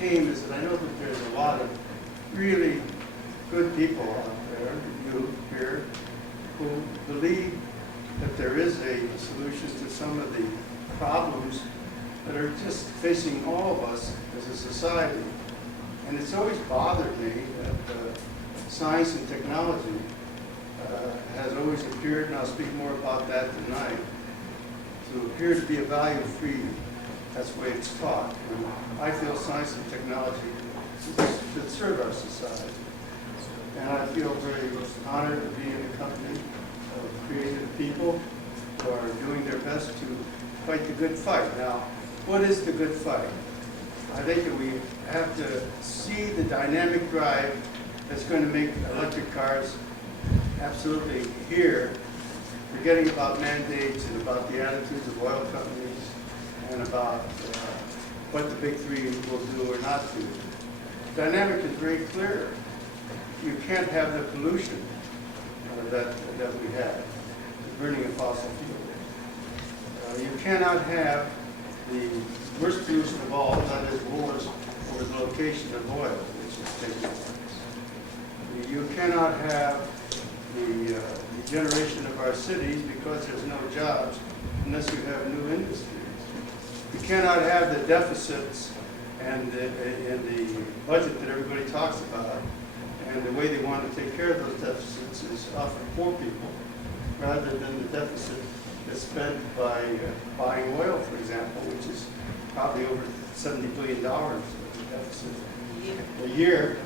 came is that I know that there's a lot of really good people out there, you here, who believe that there is a solution to some of the problems that are just facing all of us as a society. And it's always bothered me that science and technology has always appeared, and I'll speak more about that tonight, to appear to be a value free. That's the way it's taught. And I feel science and technology should serve our society. And I feel very honored to be in the company of creative people who are doing their best to fight the good fight. Now, what is the good fight? I think that we have to see the dynamic drive that's going to make electric cars absolutely here, forgetting about mandates and about the attitudes of oil companies and about what the big three will do or not do. The dynamic is very clear. You can't have the pollution that we have, burning of fossil fuels. You cannot have the worst pollution of all, that is wars over the location of oil, which is taking place. You cannot have the generation of our cities because there's no jobs unless you have new industries. You cannot have the deficits and the budget that everybody talks about, and the way they want to take care of those deficits is often poor people, rather than the deficit that's spent by buying oil, for example, which is probably over $70 billion of deficit a year.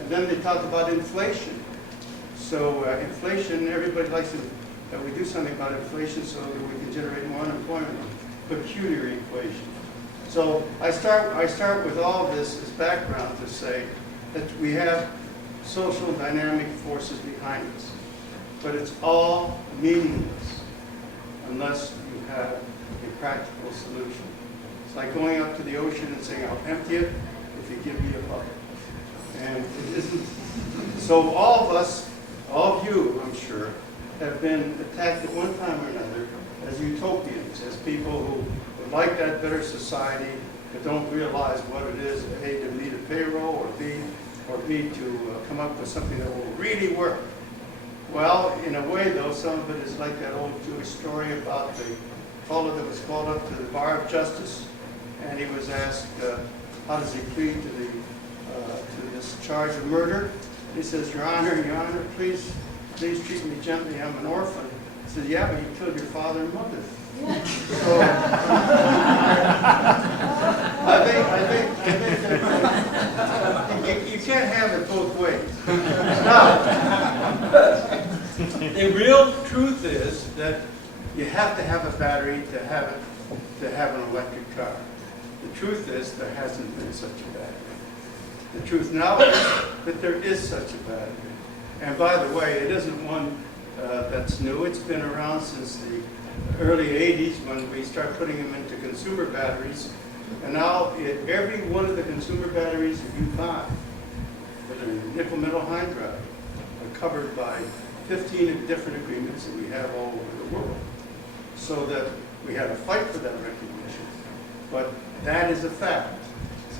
And then they talk about inflation. So inflation, everybody likes that we do something about inflation so that we can generate more unemployment, pecuniary inflation. So I start with all of this as background to say that we have social dynamic forces behind us, but it's all meaningless unless you have a practical solution. It's like going up to the ocean and saying, I'll empty it if you give me a bucket. And it isn't. So all of us, all of you, I'm sure, have been attacked at one time or another as utopians, as people who would like that better society, but don't realize what it is, A, to meet a payroll, or B, to come up with something that will really work. Well, in a way, though, some of it is like that old Jewish story about the fellow that was called up to the bar of justice, and he was asked, how does he plead to this charge of murder? He says, Your Honor, please treat me gently. I'm an orphan. He said, yeah, but you killed your father and mother. So, I think you can't have it both ways. Now, the real truth is that you have to have a battery to have an electric car. The truth is there hasn't been such a battery. The truth now is that there is such a battery. And by the way, it isn't one that's new. It's been around since the early 80s when we started putting them into consumer batteries. And now every one of the consumer batteries that you buy, whether nickel metal hydride, are covered by 15 different agreements that we have all over the world. So that we had to fight for that recognition. But that is a fact. It's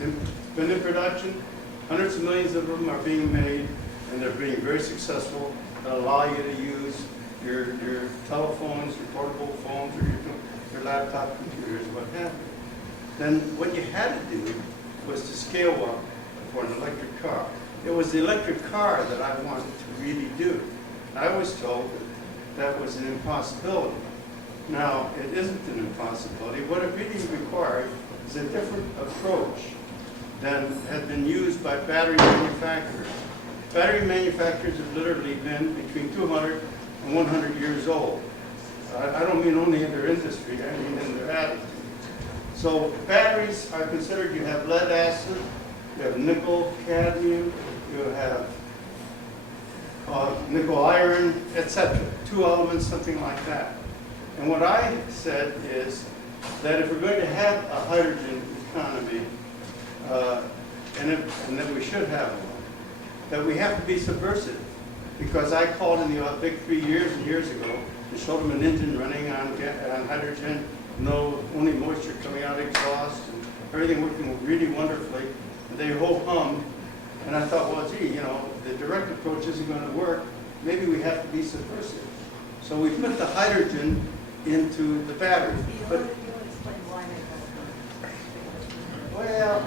been in production. Hundreds of millions of them are being made, and they're being very successful. That allow you to use your telephones, your portable phones, or your laptop computers, what have you. Then what you had to do was to scale up for an electric car. It was the electric car that I wanted to really do. I was told that was an impossibility. Now, it isn't an impossibility. What it really required is a different approach than had been used by battery manufacturers. Battery manufacturers have literally been between 200 and 100 years old. I don't mean only in their industry, I mean in their attitude. So batteries are considered, you have lead acid, you have nickel, cadmium, you have nickel iron, etc. Two elements, something like that. And what I said is that if we're going to have a hydrogen economy, and that we should have one, that we have to be subversive. Because I called in the big three years and years ago and showed them an engine running on hydrogen, only moisture coming out of exhaust, and everything working really wonderfully. and they ho-hummed. And I thought, well, gee, you know, the direct approach isn't going to work. Maybe we have to be subversive. So we put the hydrogen into the battery. But, well,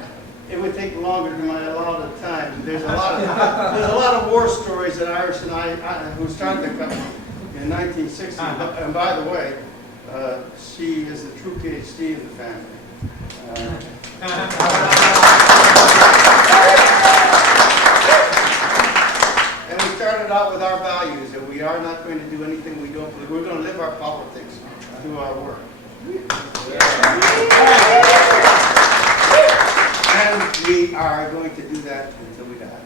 it would take longer than my allotted time. There's a lot of war stories that Iris and I who started the company in 1960. And by the way, she is a true PhD in the family. And we started out with our values that we are not going to do anything we don't believe. We're going to live our politics through our work. And we are going to do that until we die.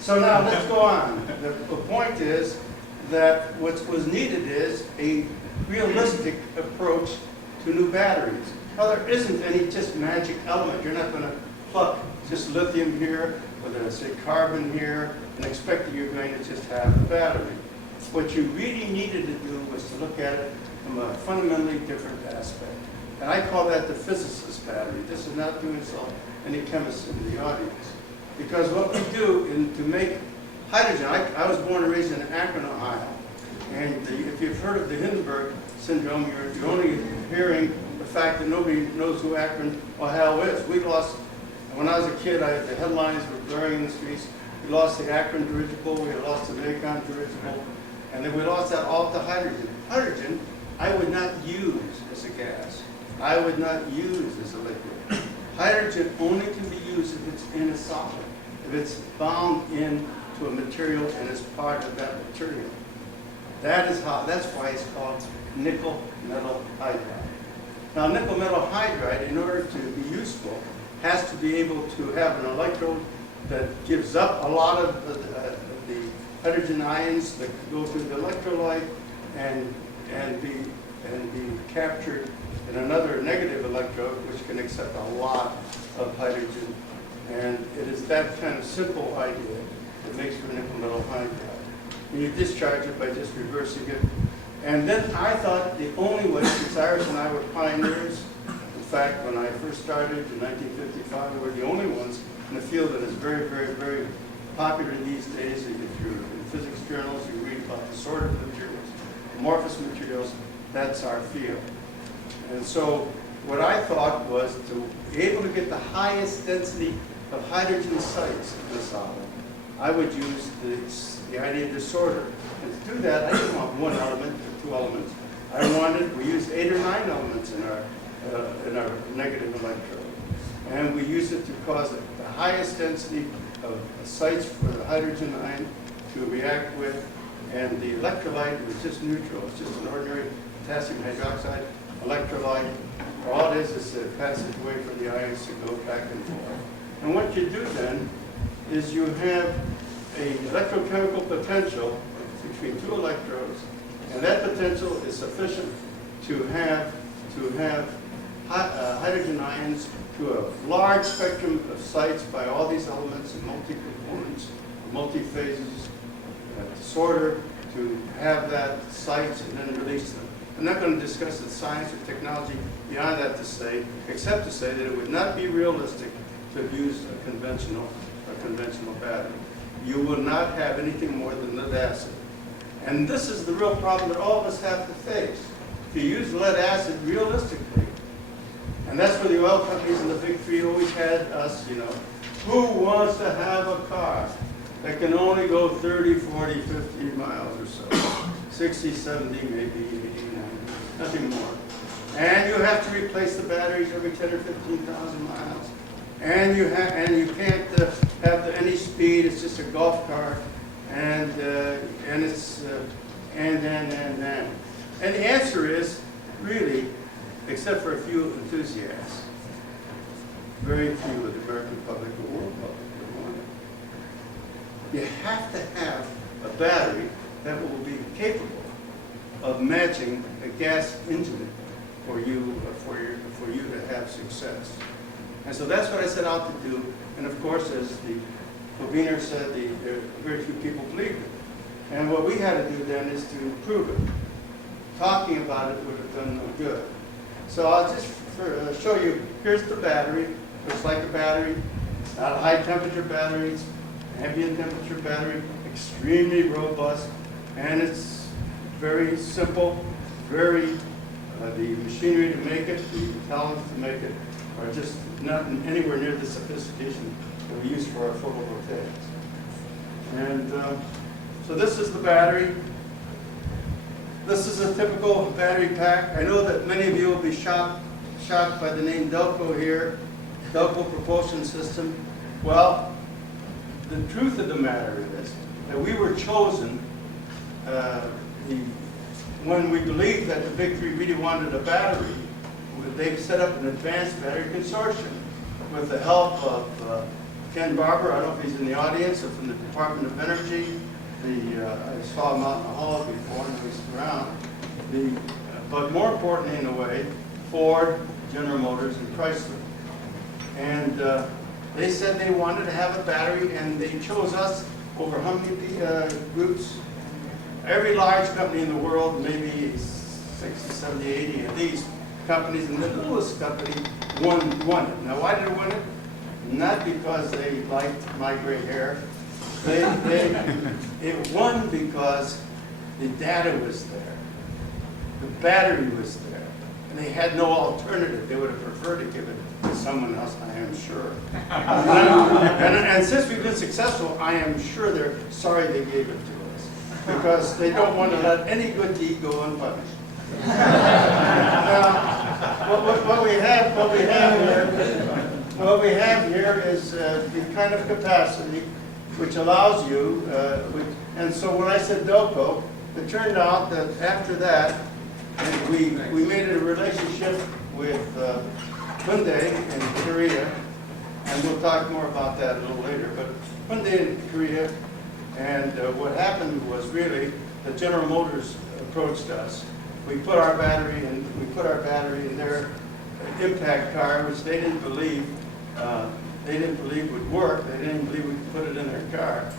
So now let's go on. The point is that what was needed is a realistic approach to new batteries. Well, there isn't any just magic element. You're not going to pluck just lithium here, or say carbon here, and expect that you're going to just have a battery. What you really needed to do was to look at it from a fundamentally different aspect. And I call that the physicist battery. This is not to insult any chemists in the audience. Because what we do to make hydrogen, I was born and raised in Akron, Ohio. And if you've heard of the Hindenburg syndrome, you're only hearing the fact that nobody knows who Akron, Ohio is. We lost, when I was a kid, the headlines were blaring in the streets. We lost the Akron dirigible, we lost the Macon dirigible, and then we lost that all to hydrogen. Hydrogen, I would not use as a gas. I would not use as a liquid. Hydrogen only can be used if it's in a solid, if it's bound into a material and is part of that material. That's why it's called nickel metal hydride. Now, nickel metal hydride, in order to be useful, has to be able to have an electrode that gives up a lot of the hydrogen ions that go through the electrolyte and be captured in another negative electrode, which can accept a lot of hydrogen. And it is that kind of simple idea that makes for nickel metal hydride. And you discharge it by just reversing it. And then I thought the only way, since Iris and I were pioneers, in fact, when I first started in 1955, we were the only ones in a field that is very, very, very popular these days. If you're in physics journals, you read about the sort of materials, amorphous materials, that's our field. And so what I thought was to be able to get the highest density of hydrogen sites in a solid, I would use the idea of disorder. And to do that, I didn't want one element or two elements. We used 8 or 9 elements in our negative electrode. And we used it to cause the highest density of sites for the hydrogen ion to react with. And the electrolyte was just neutral. It's just an ordinary potassium hydroxide electrolyte. All it is a passageway for the ions to go back and forth. And what you do then is you have an electrochemical potential between 2 electrodes, and that potential is sufficient to have hydrogen ions to a large spectrum of sites by all these elements and multi-components, multi-phases, disorder, to have that sites and then release them. I'm not going to discuss the science or technology beyond that except to say that it would not be realistic to have used a conventional battery. You will not have anything more than lead acid. And this is the real problem that all of us have to face. If you use lead acid realistically, and that's where the oil companies and the big three always had us, who wants to have a car that can only go 30, 40, 50 miles or so, 60, 70, maybe 80, 90, nothing more. And you have to replace the batteries every 10 or 15,000 miles. And you can't have any speed. It's just a golf cart, and it's and. And the answer is really, except for a few enthusiasts, very few of the American public or world public would want it. You have to have a battery that will be capable of matching a gas engine for you to have success. And so that's what I set out to do. And of course, as the Wiener said, very few people believed it. And what we had to do then is to prove it. Talking about it would have done no good. So I'll just show you, here's the battery. Looks like a battery. It's not a high temperature battery, it's a ambient temperature battery, extremely robust, and it's very simple, the machinery to make it, the talents to make it are just not anywhere near the sophistication that we use for our photovoltaics. And so this is the battery. This is a typical battery pack. I know that many of you will be shocked by the name Delco here, Delco propulsion system. Well, the truth of the matter is that we were chosen when we believed that the Big Three really wanted a battery. They've set up an advanced battery consortium with the help of Ken Barber. I don't know if he's in the audience, or from the Department of Energy. I saw him out in the hall before and he was around. But more importantly, in a way, Ford, General Motors, and Chrysler. And they said they wanted to have a battery, and they chose us over how many groups? Every large company in the world, maybe 60, 70, 80 of these companies, and the littlest company won it. Now, why did it win it? Not because they liked my gray hair. It won because the data was there, the battery was there, and they had no alternative. They would have preferred to give it to someone else, I am sure. And since we've been successful, I am sure they're sorry they gave it to us, because they don't want to let any good deed go unpunished. Now, what we have here is the kind of capacity which allows you, and so when I said Delco, it turned out that after that, we made a relationship with Hyundai in Korea, and we'll talk more about that a little later, but Hyundai in Korea, and what happened was really that General Motors approached us. We put our battery in their impact car, which they didn't believe would work. They didn't believe we could put it in their car.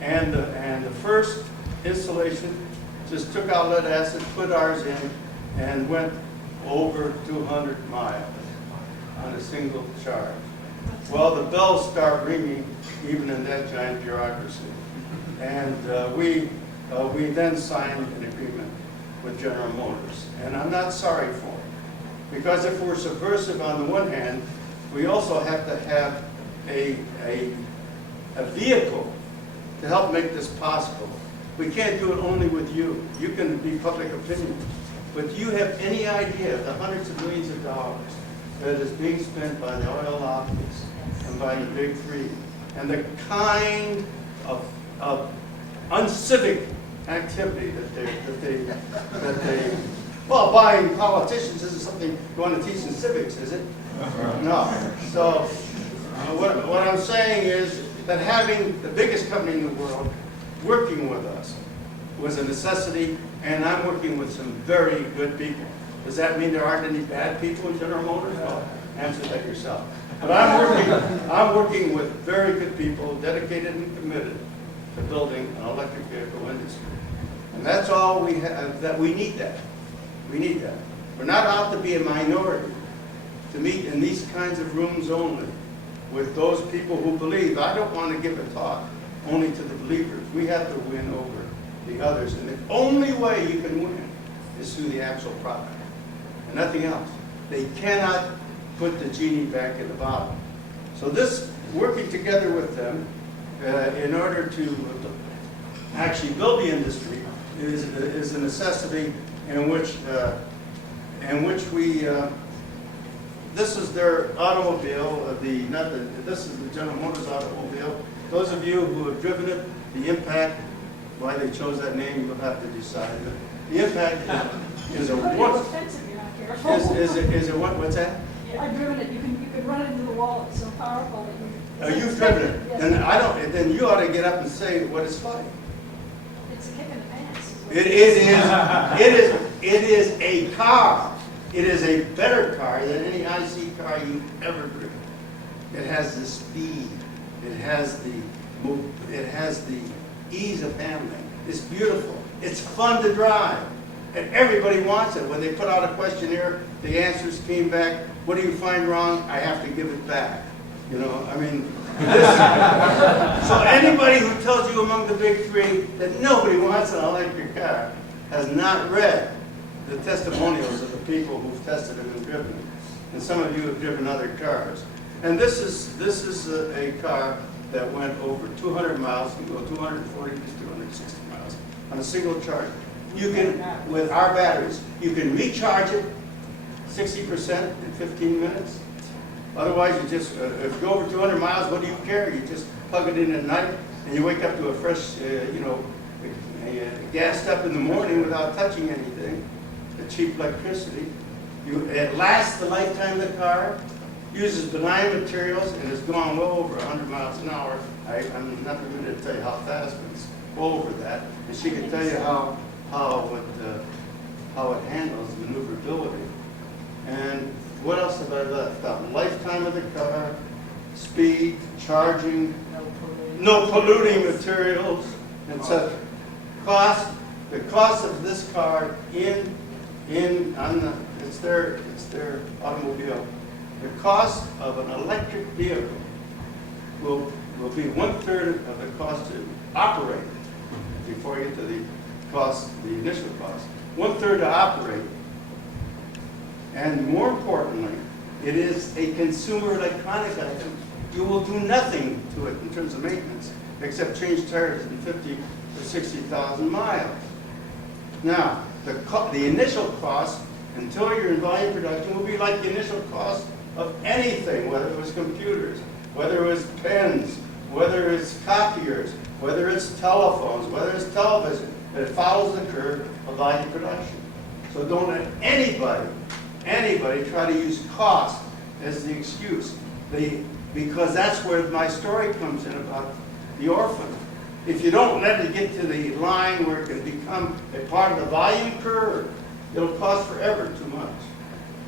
And the first installation just took out lead acid, put ours in, and went over 200 miles on a single charge. Well, the bells start ringing even in that giant bureaucracy. And we then signed an agreement with General Motors. And I'm not sorry for it. Because if we're subversive on the one hand, we also have to have a vehicle to help make this possible. We can't do it only with you. You can be public opinion. But do you have any idea of the hundreds of millions of dollars that is being spent by the oil lobbies and by the Big Three, and the kind of uncivic activity that they well, buying politicians isn't something you want to teach in civics, is it? No. So what I'm saying is that having the biggest company in the world working with us was a necessity, and I'm working with some very good people. Does that mean there aren't any bad people in General Motors? Well, answer that yourself. But I'm working with very good people, dedicated and committed to building an electric vehicle industry. And that's all we have, that we need that. We need that. We're not out to be a minority, to meet in these kinds of rooms only with those people who believe. I don't want to give a talk only to the believers. We have to win over the others. And the only way you can win is through the actual product and nothing else. They cannot put the genie back in the bottle. So this, working together with them in order to actually build the industry is a necessity in which we, this is their automobile, this is the General Motors automobile. Those of you who have driven it, the Impact, why they chose that name, you'll have to decide. The Impact is a what? Is a what? What's that? Yeah, I've driven it. You can run it into the wall. It's so powerful that you. Oh, you've driven it. Yes. Then I don't. Then you ought to get up and say what it's like. It's a kick in the pants. It is a car. It is a better car than any IC car you've ever driven. It has the speed. It has the ease of handling. It's beautiful. It's fun to drive. And everybody wants it. When they put out a questionnaire, the answers came back, what do you find wrong? I have to give it back. You know, I mean, So anybody who tells you among the big three that nobody wants an electric car has not read the testimonials of the people who've tested it and driven it. And some of you have driven other cars. And this is a car that went over 200 miles, can go 240 to 260 miles on a single charge. You can, with our batteries, you can recharge it 60% in 15 minutes. Otherwise, you just, if you go over 200 miles, what do you care? You just plug it in at night, and you wake up to a fresh, gassed up in the morning without touching anything, the cheap electricity. It lasts the lifetime of the car, uses benign materials, and has gone well over 100 miles an hour. I'm not going to tell you how fast, but it's well over that. And she can tell you how it handles maneuverability. And what else have I left out? Lifetime of the car, speed, charging, no polluting materials, etc. Cost, the cost of this car it's their automobile. The cost of an electric vehicle will be 1/3 of the cost to operate before you get to the cost, the initial cost. 1/3 to operate. And more importantly, it is a consumer electronic item. You will do nothing to it in terms of maintenance except change tires in 50 to 60,000 miles. Now, the initial cost, until you're in volume production, will be like the initial cost of anything, whether it was computers, whether it was pens, whether it's copiers, whether it's telephones, whether it's television. It follows the curve of volume production. So don't let anybody try to use cost as the excuse. Because that's where my story comes in about the orphan. If you don't let it get to the line where it can become a part of the volume curve, it'll cost forever too much.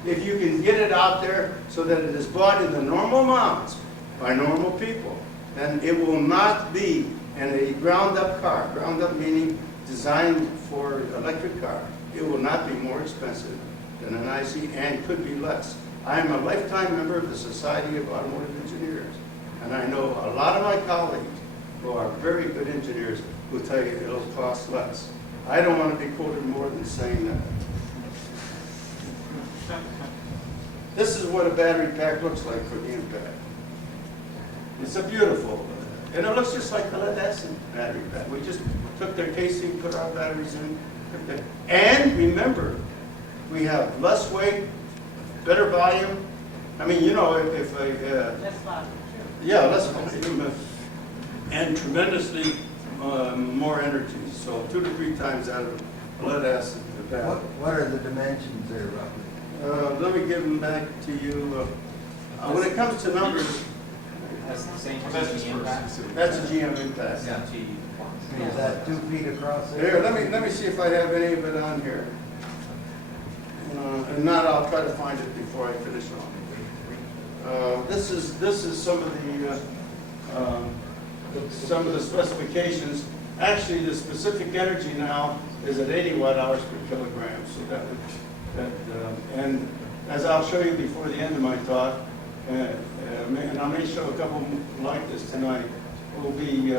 If you can get it out there so that it is bought in the normal amounts by normal people, then it will not be in a ground-up car. Ground-up meaning designed for electric car. It will not be more expensive than an IC and could be less. I am a lifetime member of the Society of Automotive Engineers, and I know a lot of my colleagues who are very good engineers who tell you it'll cost less. I don't want to be quoted more than saying that. This is what a battery pack looks like for the impact. It's a beautiful, and it looks just like the lead-acid battery pack. We just took their casing, put our batteries in, and remember, we have less weight, better volume. I mean, if less volume, yeah, less volume, and tremendously more energy. So 2 to 3 times out of lead acid. What are the dimensions there roughly? Let me give them back to you. When it comes to numbers, That's the same That's as just the for impact. specific. that's a GM impact. Yeah. G Is that 2 feet across there? Here, let me see if I have any of it on here. If not, I'll try to find it before I finish on. This is some of the specifications. Actually, the specific energy now is at 80 watt-hours per kilogram. So and as I'll show you before the end of my talk, and I may show a couple like this tonight, will be.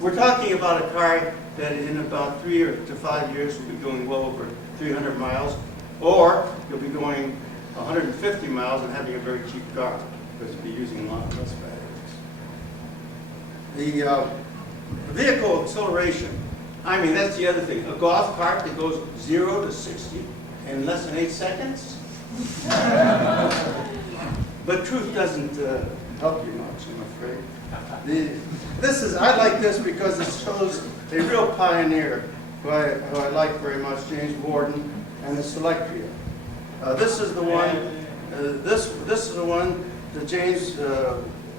We're talking about a car that in about 3 to 5 years will be going well over 300 miles, or you'll be going 150 miles and having a very cheap car because you'll be using a lot less batteries. The vehicle acceleration, I mean, that's the other thing. A golf cart that goes 0 to 60 in less than 8 seconds. But truth doesn't help you much, I'm afraid. I like this because it shows a real pioneer who I like very much, James Warden, and the Selectria. This is the one. This is the one that James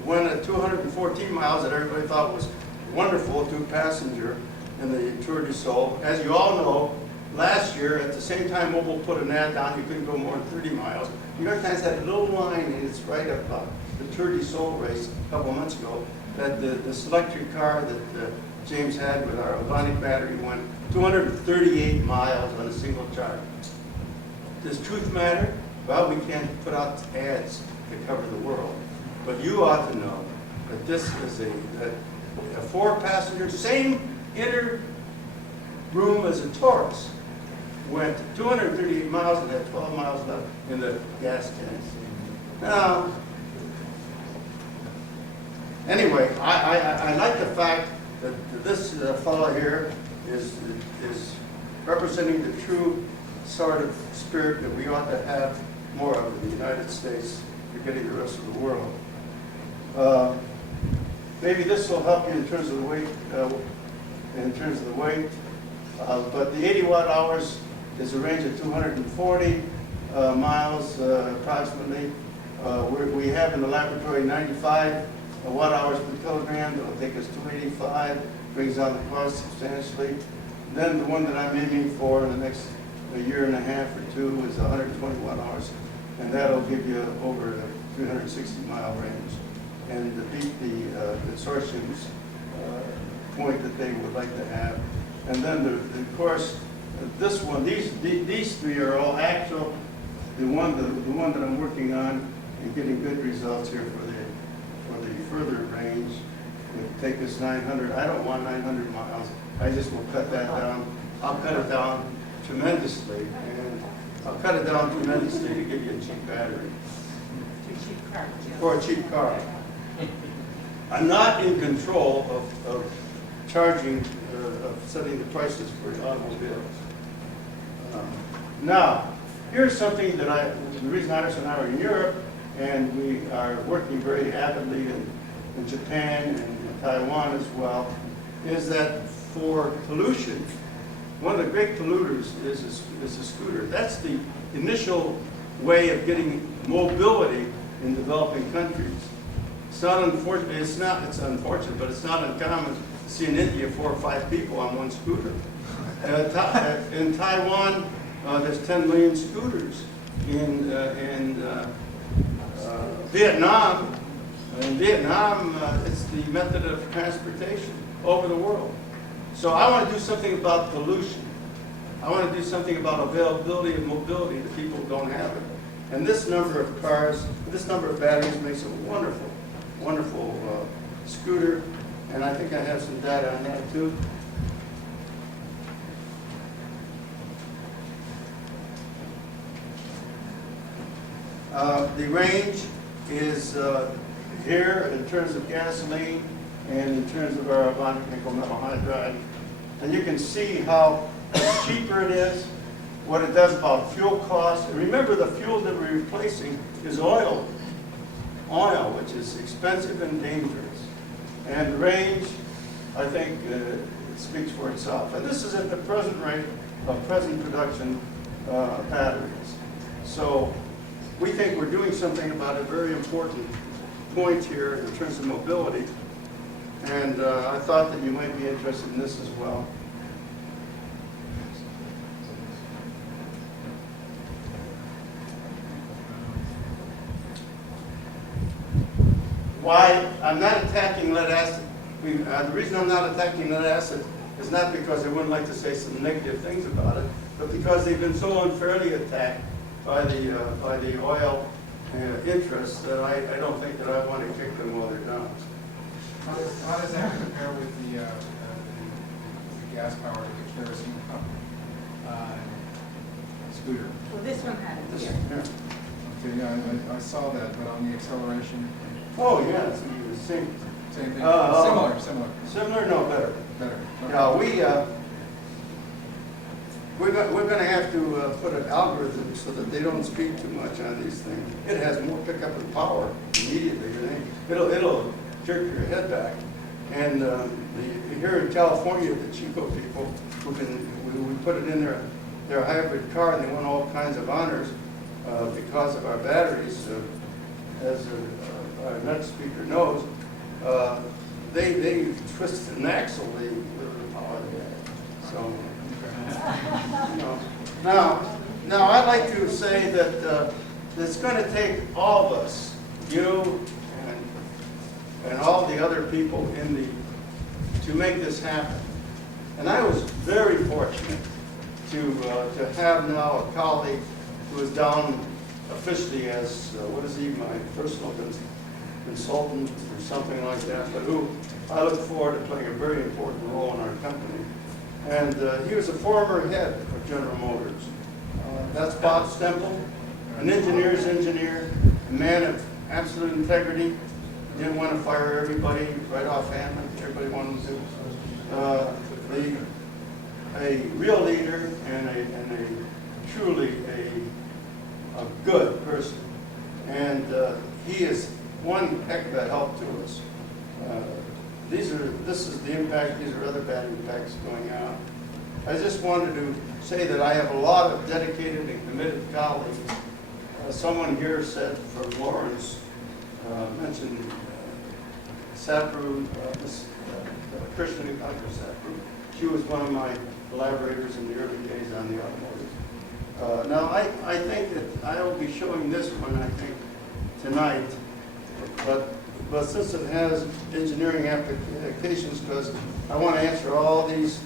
went at 214 miles that everybody thought was wonderful, 2-passenger in the Tour du Sol. As you all know, last year at the same time Mobil put an ad down, you couldn't go more than 30 miles. New York Times had a little line, and it's right up the Tour du Sol race a couple of months ago, that the Selectria car that James had with our Ovonic battery went 238 miles on a single charge. Does truth matter? Well, we can't put out ads to cover the world. But you ought to know that this is a 4-passenger, same inner room as a Taurus, went 238 miles and had 12 miles left in the gas tank. Now, anyway, I like the fact that this fellow here is representing the true sort of spirit that we ought to have more of in the United States, forgetting the rest of the world. Maybe this will help you in terms of the weight. But the 80 watt hours is a range of 240 miles approximately. We have in the laboratory 95 watt hours per kilogram. That'll take us 285, brings down the cost substantially. Then the one that I'm aiming for in the next year and a half or two is 120 watt hours, and that'll give you over a 360 mile range, and to beat the consortium's point that they would like to have. And then, of course, this one, these three are all actual. The one that I'm working on and getting good results here for the further range would take us 900. I don't want 900 miles. I just will cut that down. I'll cut it down tremendously, and I'll cut it down tremendously to give you a cheap battery. For a cheap car. I'm not in control of charging, of setting the prices for automobiles. Now, here's something that the reason Iris and I are in Europe, and we are working very avidly in Japan and in Taiwan as well, is that for pollution, one of the great polluters is a scooter. That's the initial way of getting mobility in developing countries. It's not unfortunate. It's unfortunate, but it's not uncommon to see in India 4 or 5 people on one scooter. In Taiwan, there's 10 million scooters. In Vietnam, it's the method of transportation over the world. So I want to do something about pollution. I want to do something about availability and mobility that people don't have it. And this number of cars, this number of batteries makes a wonderful, wonderful scooter. And I think I have some data on that too. The range is here in terms of gasoline and in terms of our ionic nickel metal hydride. And you can see how much cheaper it is, what it does about fuel costs. And remember, the fuel that we're replacing is oil, which is expensive and dangerous. And the range, I think, it speaks for itself. And this is at the present rate of present production batteries. So we think we're doing something about a very important point here in terms of mobility. And I thought that you might be interested in this as well. Why I'm not attacking lead acid. The reason I'm not attacking lead acid is not because I wouldn't like to say some negative things about it, but because they've been so unfairly attacked by the oil interests that I don't think that I want to kick them while they're down. How does that compare with the gas powered, the kerosene pump scooter? Well, this one had it here. Yeah. Okay, yeah, I saw that, but on the acceleration. Oh yeah, it's the same. Same thing. Similar. Similar, no, better. Better. Okay. Yeah, we're going to have to put an algorithm so that they don't speak too much on these things. It has more pickup and power immediately. It'll jerk your head back. And here in California, the Chico people, we put it in their hybrid car, and they won all kinds of honors because of our batteries. As our next speaker knows, they twisted an axle with the power they had. So. Now I'd like to say that it's going to take all of us, you and all the other people to make this happen. And I was very fortunate to have now a colleague who is down officially as my personal consultant or something like that, but who I look forward to playing a very important role in our company. And he was a former head of General Motors. That's Bob Stemple, an engineer's engineer, a man of absolute integrity. Didn't want to fire everybody right offhand like everybody wanted to. A real leader and a truly a good person. And he is one heck of a help to us. This is the impact, these are other bad impacts going out. I just wanted to say that I have a lot of dedicated and committed colleagues. Someone here said from Lawrence, mentioned Sapru, Christian Dr. Sapru. She was one of my collaborators in the early days on the automotive. Now, I think that I will be showing this one, I think, tonight, but since it has engineering applications, because I want to answer all these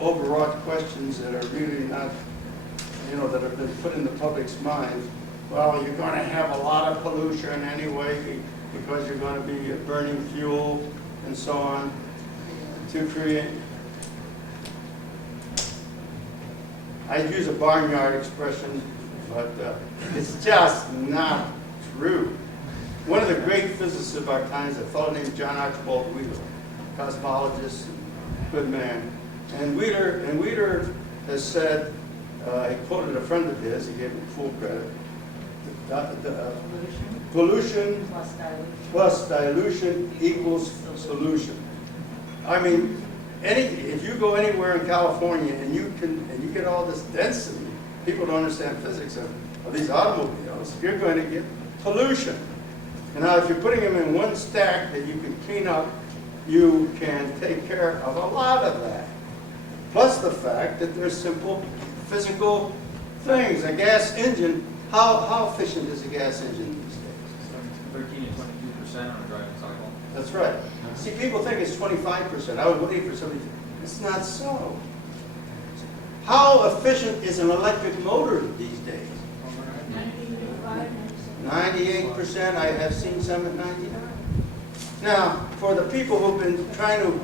overwrought questions that are really not, that have been put in the public's mind. Well, you're going to have a lot of pollution anyway because you're going to be burning fuel and so on to create. I'd use a barnyard expression, but it's just not true. One of the great physicists of our time is a fellow named John Archibald Wheeler, cosmologist, good man. And Wheeler has said, he quoted a friend of his, he gave him full credit, pollution plus dilution equals solution. I mean, if you go anywhere in California and you get all this density, people don't understand physics of these automobiles, you're going to get pollution. And now if you're putting them in one stack that you can clean up, you can take care of a lot of that. Plus the fact that there's simple physical things. A gas engine, how efficient is a gas engine these days? 13 to 22% on a driving cycle. That's right. See, people think it's 25%. I was waiting for somebody to, it's not so. How efficient is an electric motor these days? 98%. I have seen some at 99%. Now, for the people who've been trying to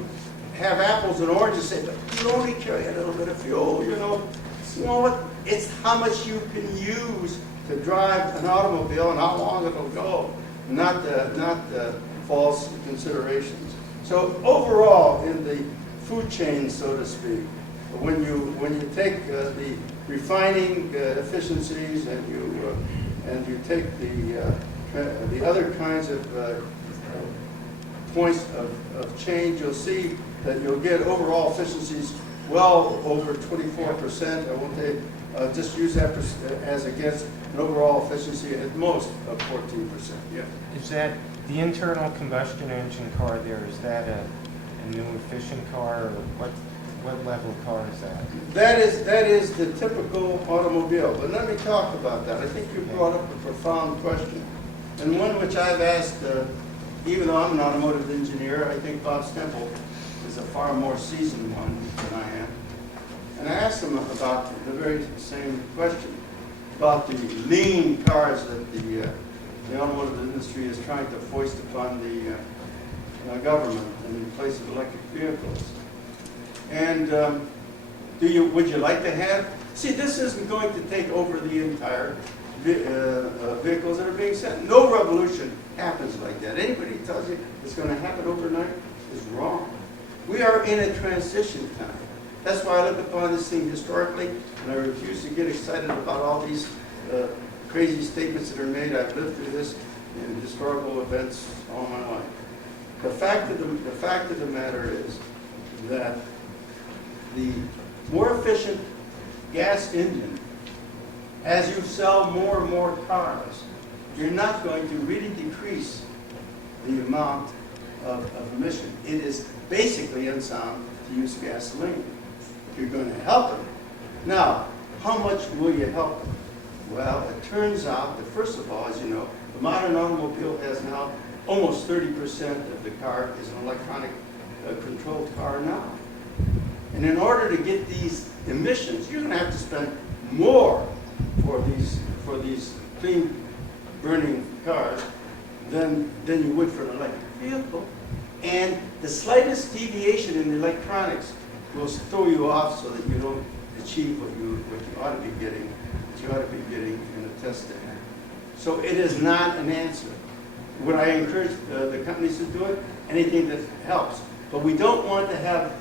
have apples and oranges, say, but you only carry a little bit of fuel, you know what? It's how much you can use to drive an automobile and how long it'll go, not the false considerations. So overall, in the food chain, so to speak, when you take the refining efficiencies and you take the other kinds of points of change, you'll see that you'll get overall efficiencies well over 24%. I won't take, just use that as against an overall efficiency at most of 14%. Yeah. Is that the internal combustion engine car there, is that a new efficient car, or what level of car is that? That is the typical automobile. But let me talk about that. I think you brought up a profound question, and one which I've asked, even though I'm an automotive engineer, I think Bob Stemple is a far more seasoned one than I am. And I asked him about the very same question, about the lean cars that the automotive industry is trying to foist upon the government in place of electric vehicles. And would you like to have? See, this isn't going to take over the entire vehicles that are being sent. No revolution happens like that. Anybody who tells you it's going to happen overnight is wrong. We are in a transition time. That's why I look upon this thing historically, and I refuse to get excited about all these crazy statements that are made. I've lived through this in historical events all my life. The fact of the matter is that the more efficient gas engine, as you sell more and more cars, you're not going to really decrease the amount of emission. It is basically unsound to use gasoline if you're going to help them. Now, how much will you help them? Well, it turns out that, first of all, as you know, the modern automobile has now almost 30% of the car is an electronic controlled car now. And in order to get these emissions, you're going to have to spend more for these clean burning cars than you would for an electric vehicle. And the slightest deviation in the electronics will throw you off so that you don't achieve what you ought to be getting, in a test stand. So it is not an answer. Would I encourage the companies to do it? Anything that helps. But we don't want to have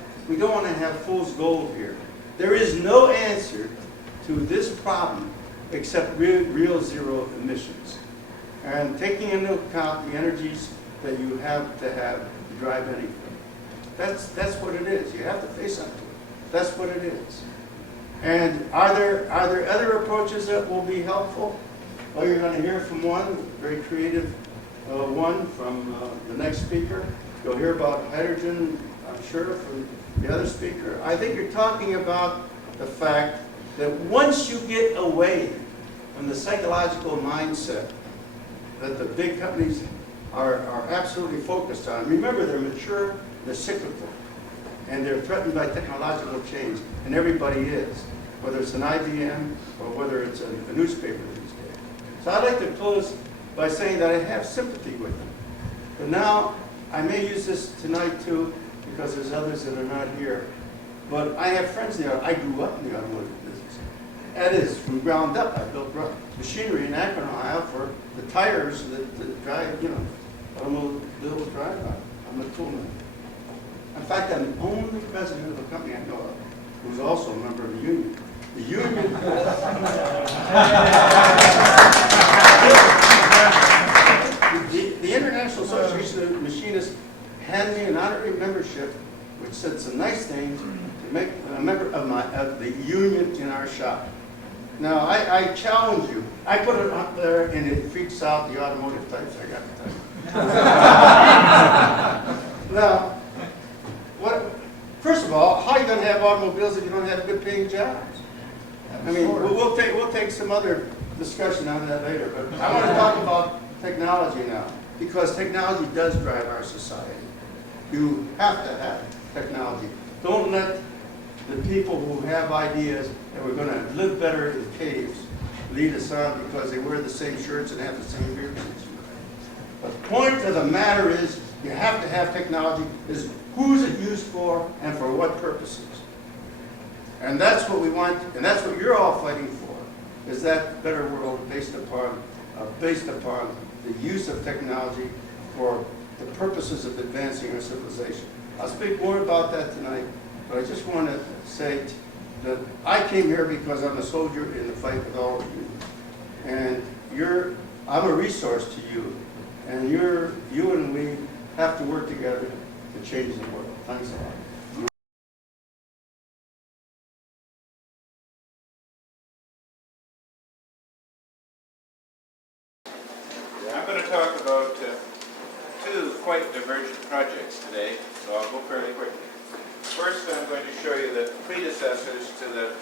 fool's gold here. There is no answer to this problem except real zero emissions. And taking into account the energies that you have to drive anything. That's what it is. You have to face up to it. That's what it is. And are there other approaches that will be helpful? Well, you're going to hear from one, very creative one from the next speaker. You'll hear about hydrogen, I'm sure, from the other speaker. I think you're talking about the fact that once you get away from the psychological mindset that the big companies are absolutely focused on. Remember, they're mature, they're cyclical, and they're threatened by technological change, and everybody is, whether it's an IBM or whether it's a newspaper these days. So I'd like to close by saying that I have sympathy with them. But now, I may use this tonight too, because there's others that are not here. But I have friends there. I grew up in the automotive business. That is, from ground up, I built machinery in Akron, Ohio for the tires that drive, automobiles drive on. I'm a toolman. In fact, I'm the only president of a company I know of who's also a member of the union. The union. The International Association of Machinists handed me an honorary membership, which said some nice things to make a member of the union in our shop. Now, I challenge you. I put it up there, and it freaks out the automotive types, I got to tell you. Now, first of all, how are you going to have automobiles if you don't have good-paying jobs? I mean, we'll take some other discussion on that later, but I want to talk about technology now, because technology does drive our society. You have to have technology. Don't let the people who have ideas that we're going to live better in caves lead us on because they wear the same shirts and have the same beards. The point of the matter is you have to have technology. Is who's it used for and for what purposes? And that's what we want, and that's what you're all fighting for, is that better world based upon the use of technology for the purposes of advancing our civilization. I'll speak more about that tonight, but I just want to say that I came here because I'm a soldier in the fight with all of you. And I'm a resource to you. And you and we have to work together to change the world. Thanks a lot. I'm going to talk about two quite divergent projects today, so I'll go fairly quickly. First, I'm going to show you the predecessors to the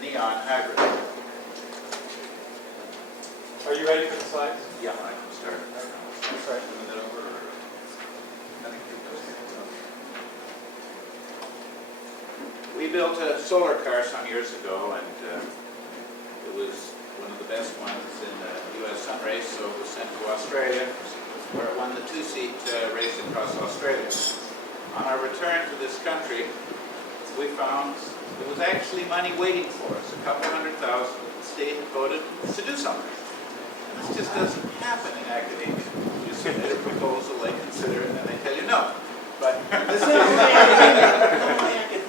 neon hybrid. Are you ready for the slides? Yeah, I can start. Sorry. In the middle. We built a solar car some years ago, and it was one of the best ones in the U.S. sun race, so it was sent to Australia, where it won the two-seat race across Australia. On our return to this country, we found there was actually money waiting for us, a couple $100,000. The state voted to do something. And this just doesn't happen in academia. You submit a proposal, they consider it, and they tell you no. But this is only academia.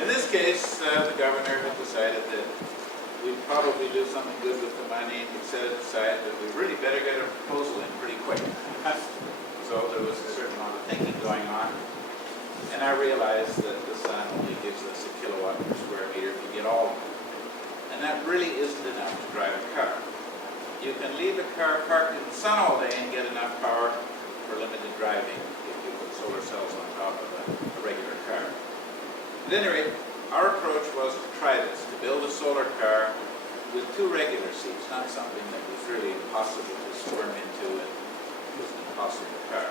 In this case, the governor had decided that we'd probably do something good with the money, and he set it aside that we really better get a proposal in pretty quick. So there was a certain amount of thinking going on, and I realized that the sun only gives us a kilowatt per square meter to get all of it. And that really isn't enough to drive a car. You can leave a car parked in the sun all day and get enough power for limited driving if you put solar cells on top of a regular car. At any rate, our approach was to try this, to build a solar car with two regular seats, not something that was really impossible to squirm into and was an impossible car.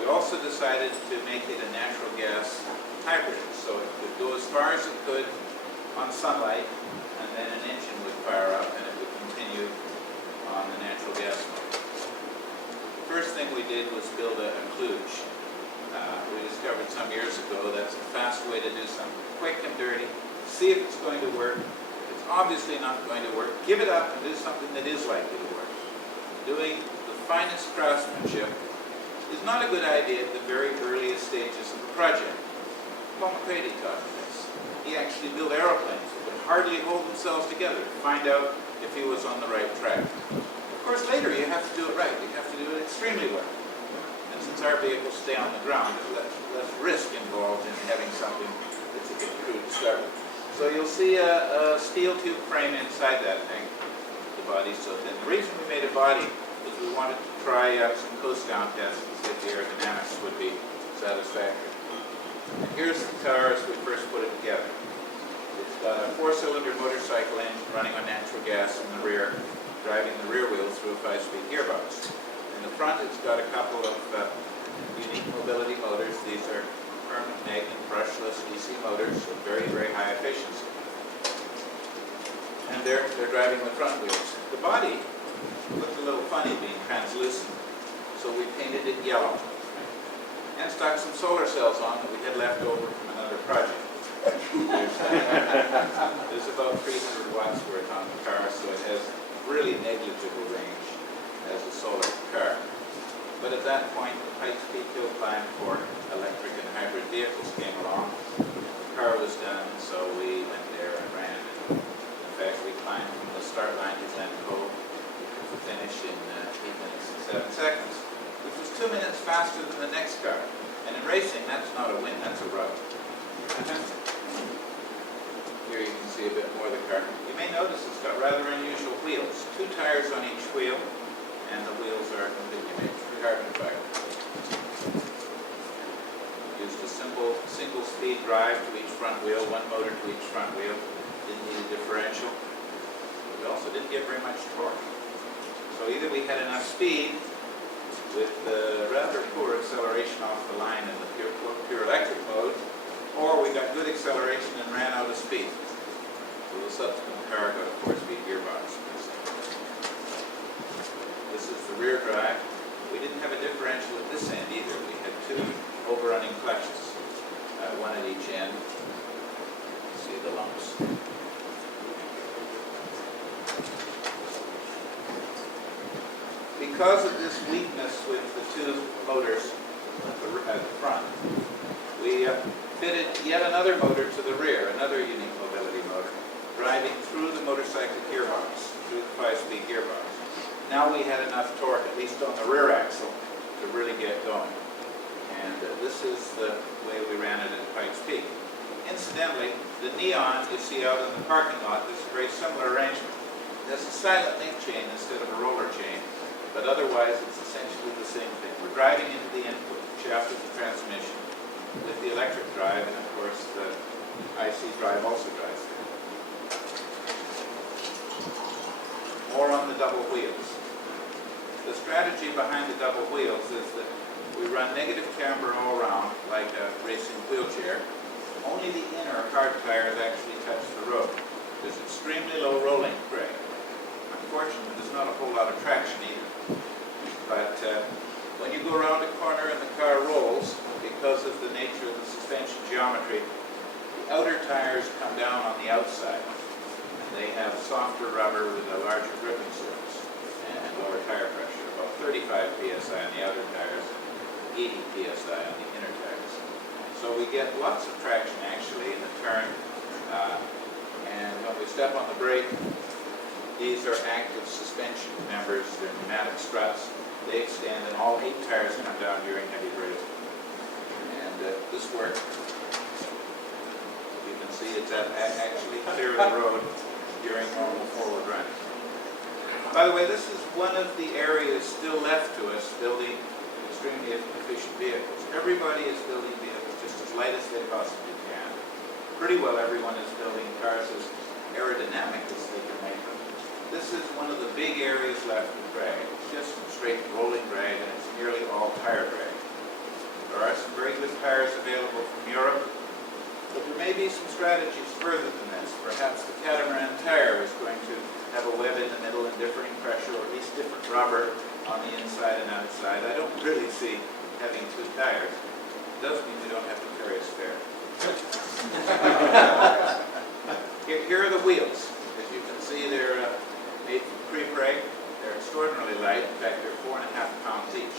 We also decided to make it a natural gas hybrid, so it could go as far as it could on sunlight, and then an engine would fire up and it would continue on the natural see if it's going to work. If it's obviously not going to work, give it up and do something that is likely to work. Doing the finest craftsmanship is not a good idea at the very earliest stages of the project. Paul McCready taught me this. He actually built aeroplanes that would hardly hold themselves together to find out if he was on the right track. Of course, later you have to do it right. You have to do it extremely well. And since our vehicles stay on the ground, there's less risk involved in having something that's a bit crude to start with. So you'll see a steel tube frame inside that thing, the body. So then the reason we made a body is we wanted to try out some coast down tests to see if the aerodynamics would be satisfactory. And here's the car as we first put it together. It's got a 4-cylinder motorcycle engine running on natural gas in the rear, driving the rear wheels through a 5-speed gearbox. In the front, it's got a couple of unique mobility motors. These are permanent magnet brushless DC motors with very, very high efficiency. And they're driving the front wheels. The body looked a little funny being translucent, so we painted it yellow and stuck some solar cells on that we had left over from another project. There's about 300 watts worth on the car, so it has really negligible range as a solar car. But at that point, the Pikes Peak hill climb for electric and hybrid vehicles came along. The car was done, so we went there and ran it. In fact, we climbed from the start line to Glen Cove. We finished in 8 minutes and 7 seconds, which was 2 minutes faster than the next car. And in racing, that's not a win, that's a rub. Here you can see a bit more of the car. You may notice it's got rather unusual wheels. 2 tires on each wheel, and the wheels are completely made for carbon fiber. Used a simple single-speed drive to each front wheel, 1 motor to each front wheel. Didn't need a differential. We also didn't get very much torque. So either we had enough speed with rather poor acceleration off the line in the pure electric mode, or we got good acceleration and ran out of speed. So the subsequent car got a 4-speed gearbox. This is the rear drive. We didn't have a differential at this end either. We had 2 overrunning clutches, 1 at each end. See the lumps. Because of this weakness with the 2 motors at the front, we fitted yet another motor to the rear, another unique mobility motor, driving through the motorcycle gearbox, through the 5-speed gearbox. Now we had enough torque, at least on the rear axle, to really get going. And this is the way we ran it at Pikes Peak. Incidentally, the neon you see out in the parking lot is a very similar arrangement. There's a silent link chain instead of a roller chain, but otherwise it's essentially the same thing. We're driving into the input shaft of the transmission with the electric drive, and of course the IC drive also drives there. More on the double wheels. The strategy behind the double wheels is that we run negative camber all around like a racing wheelchair. Only the inner hard tires actually touch the road. There's extremely low rolling grade. Unfortunately, there's not a whole lot of traction either. But when you go around a corner and the car rolls, because of the nature of the suspension geometry, the outer tires come down on the outside. And they have softer rubber with a larger gripping surface and lower tire pressure, about 35 psi on the outer tires, 80 psi on the inner tires. So we get lots of traction actually in the turn. And when we step on the brake, these are active suspension members. They're pneumatic struts. They extend, and all 8 tires come down during heavy braking. And this worked. You can see it's actually clear the road during normal forward running. By the way, this is one of the areas still left to us building extremely efficient vehicles. Everybody is building vehicles just as light as they possibly can. Pretty well everyone is building cars as aerodynamic as they can make them. This is one of the big areas left in drag. It's just straight rolling drag, and it's nearly all tire drag. There are some very good tires available from Europe, but there may be some strategies further than this. Perhaps the catamaran tire is going to have a web in the middle and differing pressure, or at least different rubber on the inside and outside. I don't really see having 2 tires. It does mean we don't have to carry a spare. wheels. As you can see, they're made from pre-preg. They're extraordinarily light. In fact, they're 4.5 pounds each,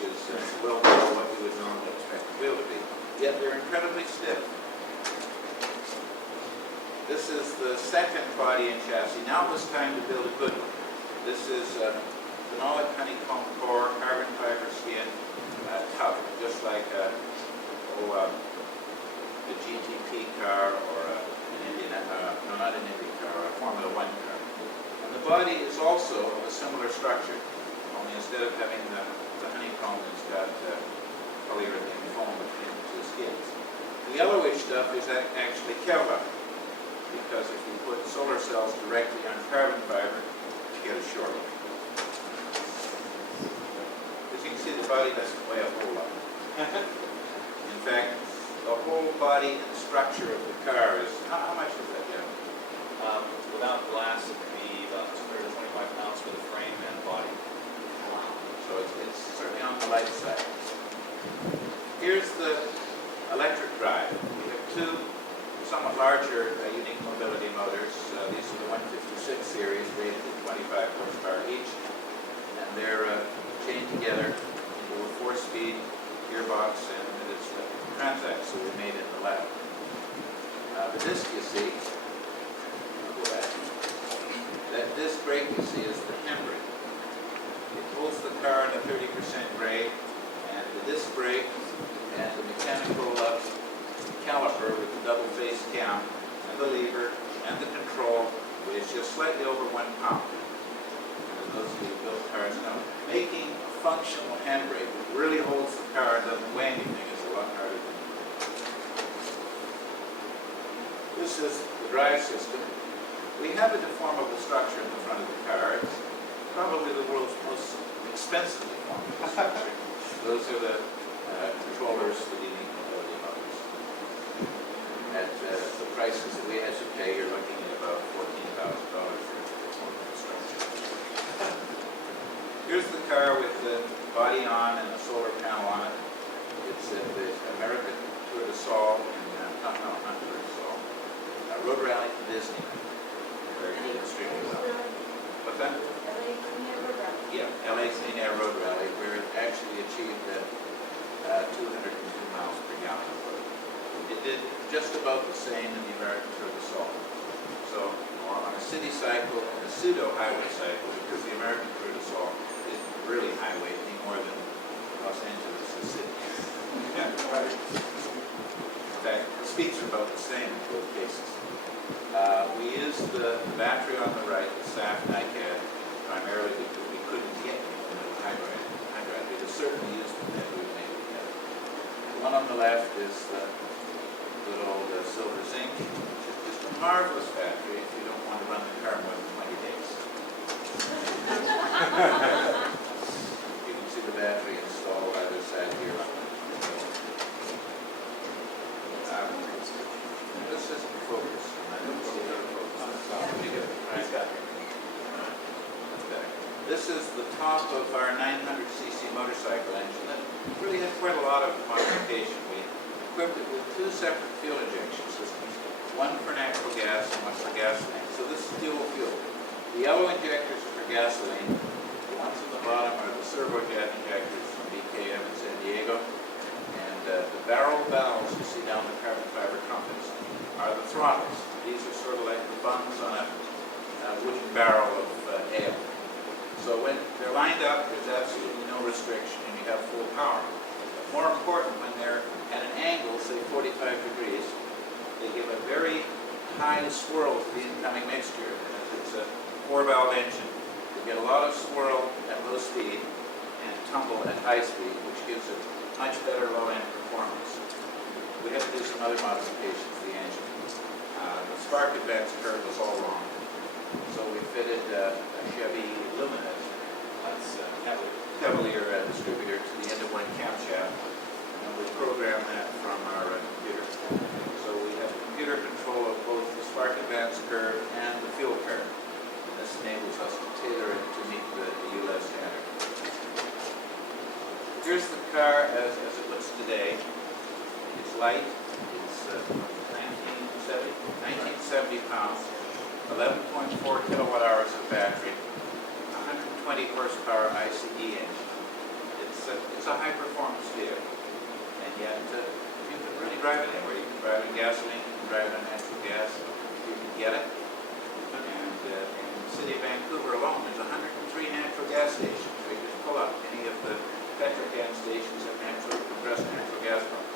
which is well below what you would normally expect a wheel to be. Yet they're incredibly stiff. This is the second body and chassis. Now it was time to build a good one. This is phenolic honeycomb core, carbon fiber skin, tough, just like a GTP car or an Indian, no, not an Indian car, a Formula One car. And the body is also of a similar structure, only instead of having the honeycomb, it's got polyurethane foam between the two skins. The yellowish stuff is actually Kevlar, because if you put solar cells directly on carbon fiber, you get a short. As you can see, the body doesn't weigh a whole lot. In fact, the whole body and structure of the car is, how much is that, Jeff? Without glass, it would be about 225 pounds for the frame and body. So it's certainly on the light side. Here's the electric drive. We have two somewhat larger unique mobility motors. These are the 156 series, rated at 25 horsepower each. And they're chained together into a 4-speed gearbox, and it's transact, so we made it in the lab. The disc you see, I'll go back. That disc brake you see is the handbrake. It holds the car in a 30% grade, and the disc brake and the mechanical caliper with the double face cam and the lever and the control weighs just slightly over 1 pound. And those of you who build cars know, making a functional handbrake that really holds the car and doesn't weigh anything is a lot harder than that. This is the drive system. We have a deformable structure in the front of the car. It's probably the world's most expensive deformable structure. Those are the controllers for the unique mobility motors. At the prices that we had to pay, you're looking at about $14,000 for deformable structure. Here's the car with the body on and the solar panel on it. It's the American Tour de Sol and not Tour de Sol. Road rally to Disney. Very good, extremely well. What's that? Yeah, LA's Clean Air Road Rally, where it actually achieved 202 miles per gallon of road. It did just about the same in the American Tour de Sol. So, more on a city cycle and a pseudo-highway cycle, because the American Tour de Sol isn't really highway any more than Los Angeles is city. In fact, the speeds are about the same in both cases. We used the battery on the right, the SAF NICAD, primarily because we couldn't get any hydride. We just certainly used the that we made together. The one on the left is the good old silver zinc, which is just a marvelous battery if you don't want to run the car more than 20 days. You can see the battery installed either side here. This isn't focus. I don't see the focus. Pretty good. Right. This is the top of our 900cc motorcycle engine that really had quite a lot of modification. We equipped it with 2 separate fuel injection systems, one for natural gas and one for gasoline. So this is dual fuel. The yellow injectors are for gasoline. The ones at the bottom are the servojet injectors from BKM in San Diego. And the barrel valves you see down the carbon fiber trumpets are the throttles. These are sort of like the bungs on a wooden barrel of ale. So when they're lined up, there's absolutely no restriction and you have full power. But more important, when they're at an angle, say 45 degrees, they give a very high swirl to the incoming mixture. And it's a 4-valve engine. You get a lot of swirl at low speed and tumble at high speed, which gives it much better low-end performance. We had to do some other modifications to the engine. The spark advance curve was all wrong. So we fitted a Chevy Lumina, that's Cavalier distributor, to the end of one camshaft, and we programmed that from our computer. So we have computer control of both the spark advance curve and the fuel curve. And this enables us to tailor it to meet the ULS standard. Here's the car as it looks today. It's light. It's 1970 pounds. 11.4 kilowatt hours of battery, 120 horsepower ICE engine. It's a high-performance vehicle, and yet you can really drive it anywhere. You can drive it in gasoline, you can drive it on natural gas, you can get it. And in the city of Vancouver alone, there's 103 natural gas stations. So you can pull up any of the petrocan stations at compressed natural gas pumps.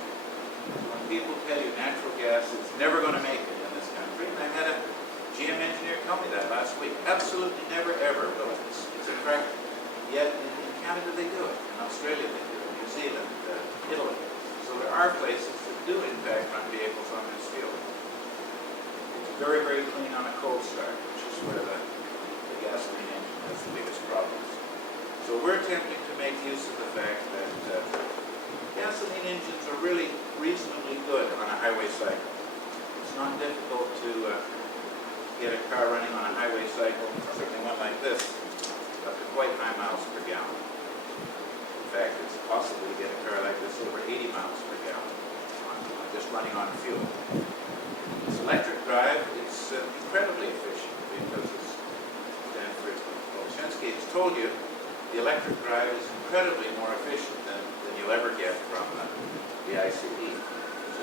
So when people tell you natural gas is never going to make it in this country, and I had a GM engineer tell me that last week, absolutely never ever will it. It's impractical. Yet in Canada they do it, in Australia they do it, New Zealand, Italy. So there are places that do in fact run vehicles on this fuel. It's very, very clean on a cold start, which is where the gasoline engine has the biggest problems. So we're attempting to make use of the fact that gasoline engines are really reasonably good on a highway cycle. It's not difficult to get a car running on a highway cycle, certainly one like this, up to quite high miles per gallon. In fact, it's possible to get a car like this over 80 miles per gallon just running on fuel. This electric drive is incredibly efficient because, as Stanford Ovshinsky has told you, the electric drive is incredibly more efficient than you'll ever get from the ICE. So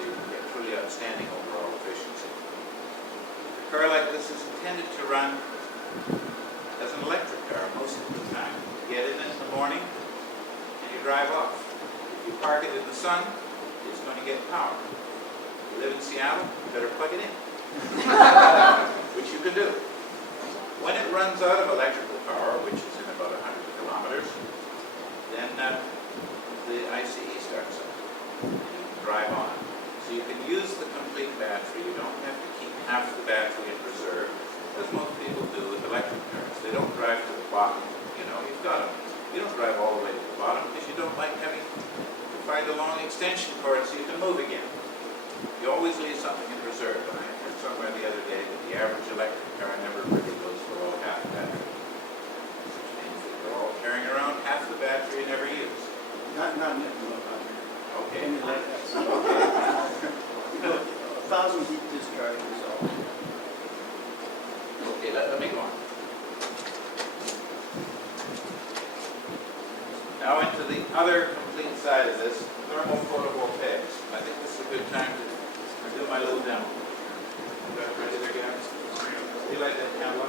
you can get truly outstanding overall efficiency. A car like this is intended to run as an electric car most of the time. You get in it in the morning and you drive off. If you park it in the sun, it's going to get power. If you live in Seattle, you better plug it in, which you can do. When it runs out of electrical power, which is in about 100 kilometers, then the ICE starts up. And you can drive on. So you can use the complete battery. You don't have to keep half the battery in reserve, as most people do with electric cars. They don't drive to the bottom. You know, you've got them. You don't drive all the way to the bottom because you don't like having to find a long extension cord so you can move again. You always leave something in reserve. And I heard somewhere the other day that the average electric car never really goes below half battery. Which means that they're all carrying around half the battery and never use. Not below 100. Okay. Any like that. Okay. 1,000 heat discharges all. Okay, let me go on. Now into the other complete side of this, thermal photovoltaics. I think this is a good time to do my little demo. You guys ready there, guys? You like that camera?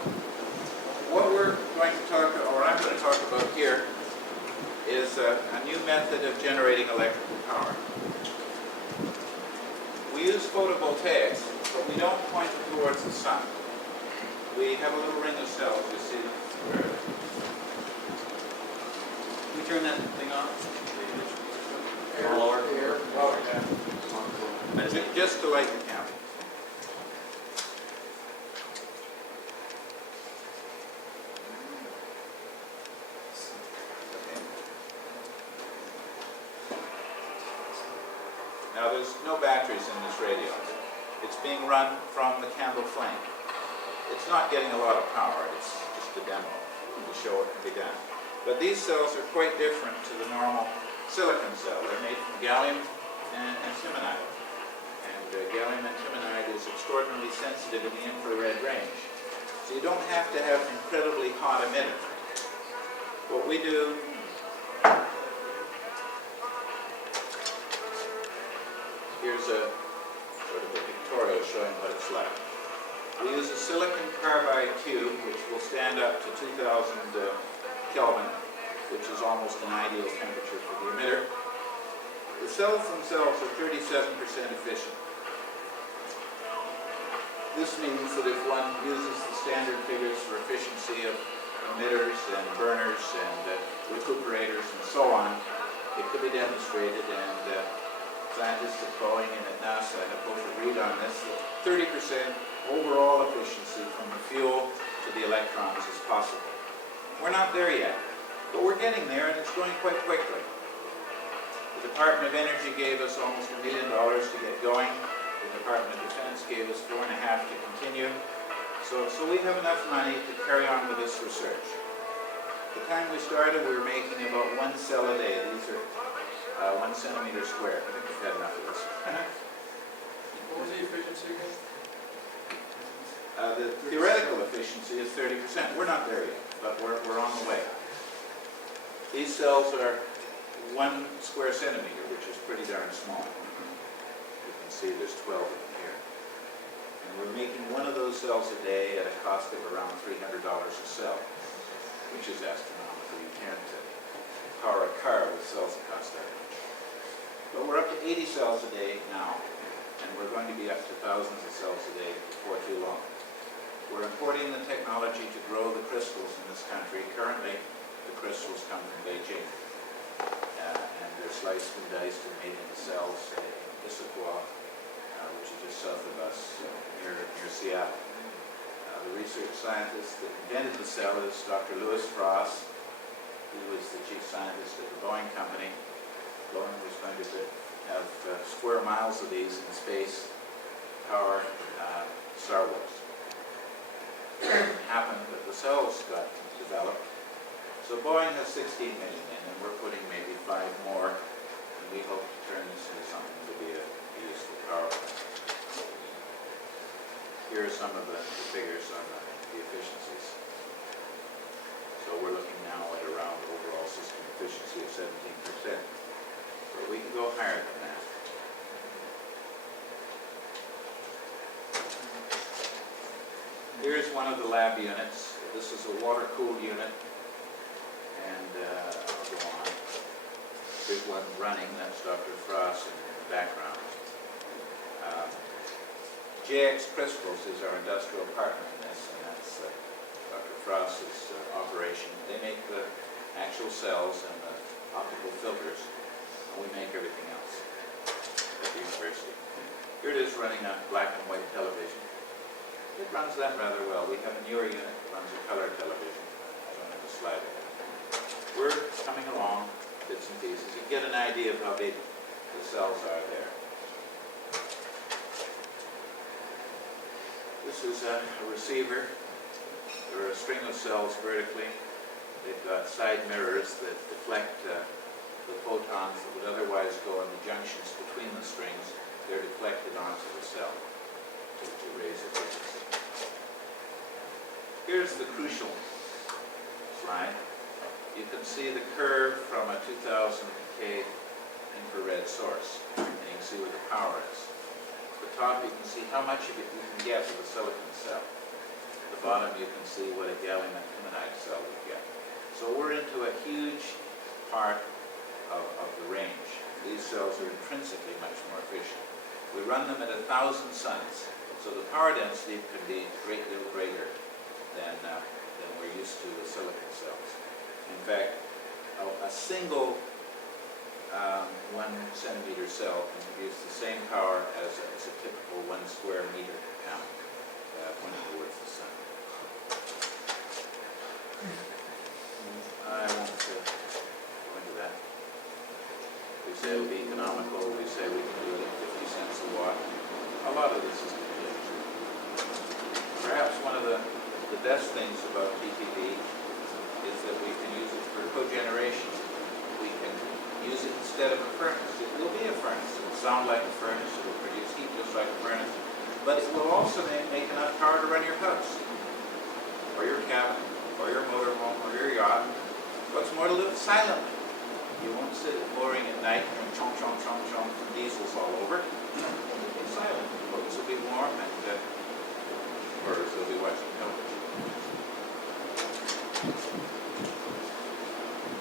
What we're going to talk, or what I'm going to talk about here, is a new method of generating electrical power. We use photovoltaics, but we don't point it towards the sun. We have a little ring of cells, you see them? Where are they? Can we turn that thing off? Lower. Lower, yeah. Just to light the candle. Now there's no batteries in this radio. It's being run from the candle flame. It's not getting a lot of power. It's just a demo to show what can be done. But these cells are quite different to the normal silicon cell. They're made from gallium and antimonide. And gallium antimonide is extraordinarily sensitive in the infrared range. So you don't have to have an incredibly hot emitter. What we do, here's a sort of a pictorial showing what it's like. We use a silicon carbide tube, which will stand up to 2,000 Kelvin, which is almost an ideal temperature for the emitter. The cells themselves are 37% efficient. This means that if one uses the standard figures for efficiency of emitters and burners and recuperators and so on, it could be demonstrated, and scientists at Boeing and at NASA have both agreed on this, that 30% overall efficiency from the fuel to the electrons is possible. We're not there yet, but we're getting there, and it's going quite quickly. The Department of Energy gave us almost $1 million to get going. The Department of Defense gave us $4.5 million to continue. So we have enough money to carry on with this research. The time we started, we were making about 1 cell a day. These are 1 centimeter square. I think we've had enough of this. What was the efficiency again? The theoretical efficiency is 30%. We're not there yet, but we're on the way. These cells are 1 square centimeter, which is pretty darn small. You can see there's 12 of them here. And we're making one of those cells a day at a cost of around $300 a cell, which is astronomical. You can't power a car with cells that cost that much. But we're up to 80 cells a day now, and we're going to be up to thousands of cells a day before too long. We're importing the technology to grow the crystals in this country. Currently, the crystals come from Beijing, and they're sliced and diced and made into cells in Issaquah, which is just south of us, near Seattle. The research scientist that invented the cell is Dr. Louis Frost, who was the chief scientist at the Boeing company. Boeing was going to have square miles of these in space power Star Wars. It didn't happen, but the cells got developed. So Boeing has 16 million in, and we're putting maybe 5 more, and we hope to turn this into something to be a useful power plant. Here are some of the figures on the efficiencies. So we're looking now at around overall system efficiency of 17%. But we can go higher than that. Here's one of the lab units. This is a water-cooled unit. And I'll go on. Here's one running. That's Dr. Frost in the background. JX Crystals is our industrial partner in this, and that's Dr. Frost's operation. They make the actual cells and the optical filters, and we make everything else at the university. Here it is running on black and white television. It runs that rather well. We have a newer unit that runs a color television. I don't have a slide of it. We're coming along, bits and pieces. You get an idea of how big the cells are there. This is a receiver. There are a string of cells vertically. They've got side mirrors that deflect the photons that would otherwise go on the junctions between the strings. They're deflected onto the cell to raise efficiency. Here's the crucial slide. You can see the curve from a 2000 K infrared source, and you can see where the power is. At the top, you can see how much of it you can get with a silicon cell. At the bottom, you can see what a gallium antimonide cell would get. So we're into a huge part of the range. These cells are intrinsically much more efficient. We run them at 1,000 suns, so the power density can be a great deal greater than we're used to with silicon cells. In fact, a single 1 centimeter cell can produce the same power as a typical 1 square meter panel pointing towards the sun. I won't go into that. We say it'll be economical. We say we can do it at 50 cents a watt. A lot of this is conjecture. Perhaps one of the best things about TTV is that we can use it for cogeneration. We can use it instead of a furnace. It will be a furnace. It will sound like a furnace. It will produce heat just like a furnace. But it will also make enough power to run your house, or your cabin, or your motorhome, or your yacht. What's more, to live silently. You won't sit boring at night and chomp, chomp, chomp, chomp, and diesels all over. You'll be silent. The boats will be warm, and birds will be watching television.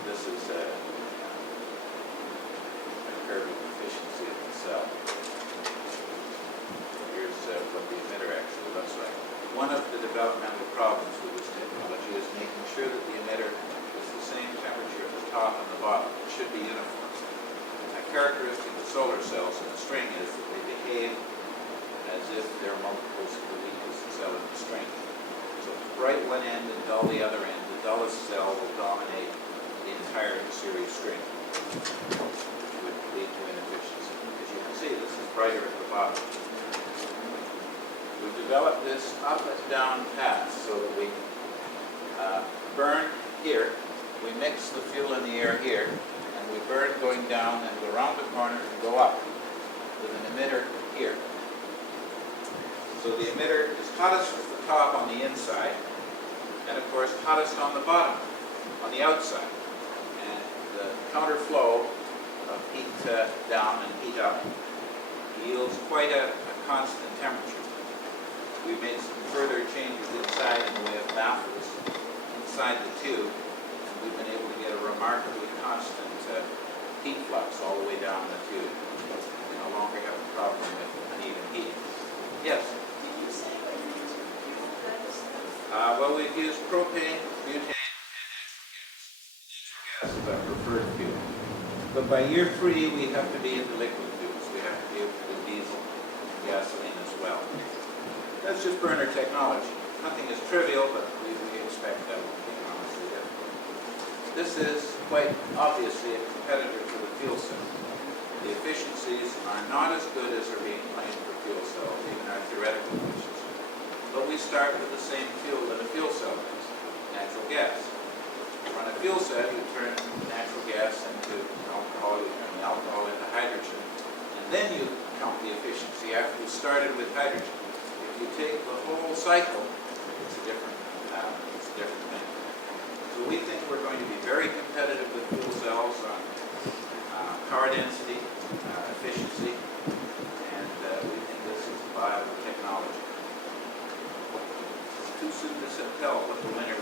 This is a curve of efficiency of the cell. Here's what the emitter actually looks like. One of the developmental problems with this technology is making sure that the emitter is the same temperature at the top and the bottom. It should be uniform. A characteristic of solar cells in the string is that they behave as if they're multiples of the weakest cell in the string. So if you bright one end and dull the other end, the dullest cell will dominate the entire series string, which would lead to inefficiency. As you can see, this is brighter at the bottom. We've developed this up and down path so that we burn here. We mix the fuel in the air here, and we burn going down and go around the corner and go up with an emitter here. So the emitter is hottest at the top on the inside, and of course hottest on the bottom, on the outside. And the counterflow of heat down and heat up yields quite a constant temperature. We've made some further changes inside in the way of baffles inside the tube, and we've been able to get a remarkably constant heat flux all the way down the tube. We no longer have a problem with uneven heat. Yes? Did you say what you used for fuel? That is Well, we've used propane, butane, and natural gas. Natural gas is our preferred fuel. But by year 3, we have to be into liquid fuels. We have to be able to do diesel and gasoline as well. That's just burner technology. Nothing is trivial, but we expect that will be enormously difficult. This is quite obviously a competitor to the fuel cell. The efficiencies are not as good as are being claimed for fuel cells, even our theoretical efficiency. But we start with the same fuel that a fuel cell does, natural gas. To run a fuel cell, you turn natural gas into alcohol, you turn the alcohol into hydrogen, and then you count the efficiency after you started with hydrogen. If you take the whole cycle, it's a different thing. So we think we're going to be very competitive with fuel cells on power density, efficiency, and we think this is a viable technology. It's too soon to tell what the winner